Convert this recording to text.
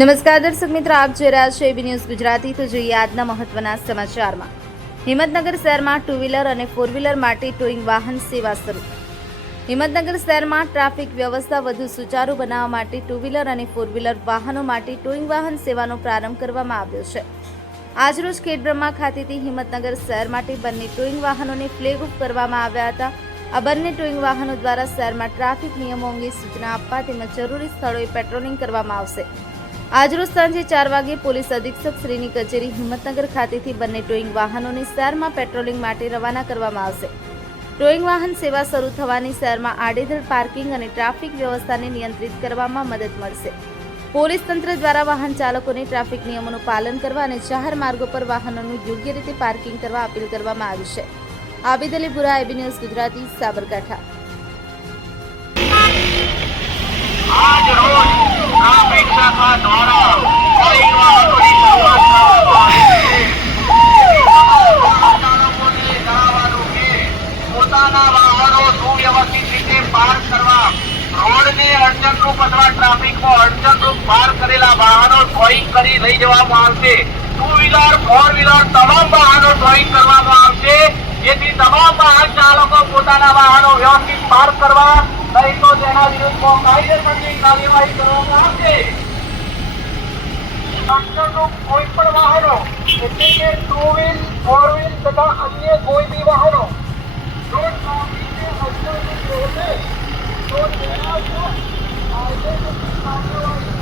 નમસ્કાર દર્શક મિત્રો, આપ જોઈ રહ્યા છો એબી ન્યૂઝ ગુજરાતી। તો જોઈએ આજના મહત્વના સમાચારમાં। હિંમતનગર શહેરમાં ટુ વ્હીલર અને ફોર વ્હીલર માટે ટોઈંગ વાહન સેવા શરૂ। હિંમતનગર શહેરમાં ટ્રાફિક વ્યવસ્થા વધુ સુચારુ બનાવવા માટે ટુ વ્હીલર અને ફોર વ્હીલર વાહનો માટે ટોઈંગ વાહન સેવાનો પ્રારંભ કરવામાં આવ્યો છે। આજરોજ ખેડબ્રહ્મા ખાતેથી હિંમતનગર શહેર માટે બંને ટોઈંગ વાહનોને ફ્લેગ ઓફ કરવામાં આવ્યા હતા। આ બંને ટોઈંગ વાહનો દ્વારા શહેરમાં ટ્રાફિક નિયમો અંગે સૂચના આપવા તેમજ જરૂરી સ્થળોએ પેટ્રોલિંગ કરવામાં આવશે। આજરોજ સાંજે 4 વાગે પોલીસ અધિક્ષક શ્રીની કચેરી હિંમતનગર ખાતેથી બંને ટોઈંગ વાહનોને શહેરમાં પેટ્રોલિંગ માટે રવાના કરવામાં આવશે। ટોઈંગ વાહન સેવા શરૂ થવાની શહેરમાં આડેધડ પાર્કિંગ અને ટ્રાફિક વ્યવસ્થાને નિયંત્રિત કરવામાં મદદ મળશે। પોલીસ તંત્ર દ્વારા વાહન ચાલકોને ટ્રાફિક નિયમોનું પાલન કરવા અને જાહેર માર્ગો પર વાહનોનું યોગ્ય રીતે પાર્કિંગ કરવા અપીલ કરવામાં આવી છે। Abid Ali Bura, AB News Gujarati, Sabarkantha. Traffic शाखा द्वारा टोइंग वाहनों की शुरुआत चालकोને જણાવવાનું કે પોતાના વાહનો સુવ્યવસ્થિત રીતે પાર્ક કરવા, રોડને અડચણરૂપ અથવા ટ્રાફિકમાં અડચણરૂપ પાર્ક કરેલા વાહનો ટોઈંગ કરી લઈ જવામાં આવશે। ટુ વ્હીલર, ફોર વ્હીલર તમામ વાહનો ટોઈંગ કરવામાં આવશે, જેથી તમામ વાહન ચાલકો પોતાના વાહનો વ્યવસ્થિત પાર્ક કરવા નહીં તો તેના વિરુદ્ધમાં કાયદેસરની કાર્યવાહી કરવામાં આવશે। અડચણરૂપ કોઈ પણ વાહનો એટલે કે ટુ વ્હીલ, ફોર વ્હીલ તથા અન્ય કોઈ બી વાહનો જો ટ્રાફિકને અડચણરૂપ રહેશે તો તેના વિરુદ્ધ કાયદેસરની કાર્યવાહી